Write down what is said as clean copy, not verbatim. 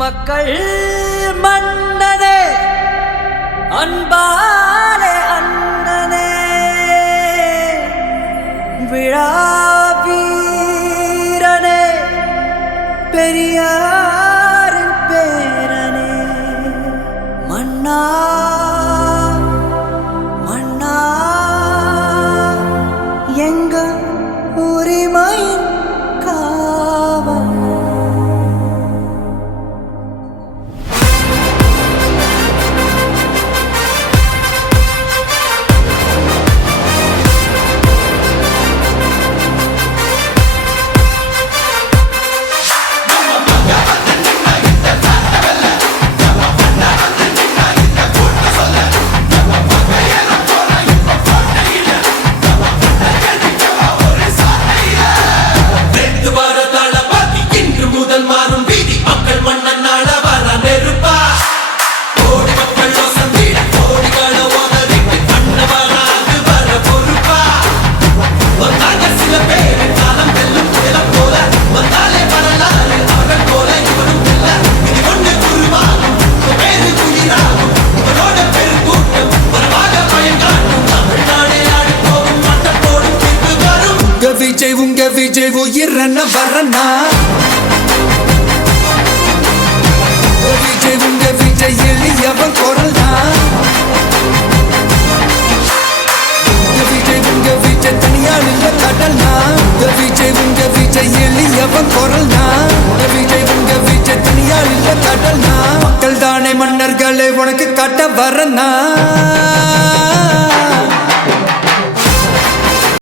மக்கள் மன்னனே அன்பாலே அண்ணனே விழா வீரனே பெரியாரின் பேரனே மன்னா மன்னா எங்க உரிமையின் காவல் உங்க விஜய் உயிரன வரனா விஜய் உங்க விஜய் எளியவன் குரல்னா விஜய் உங்க விஜய் தனியால் இல்ல கடல்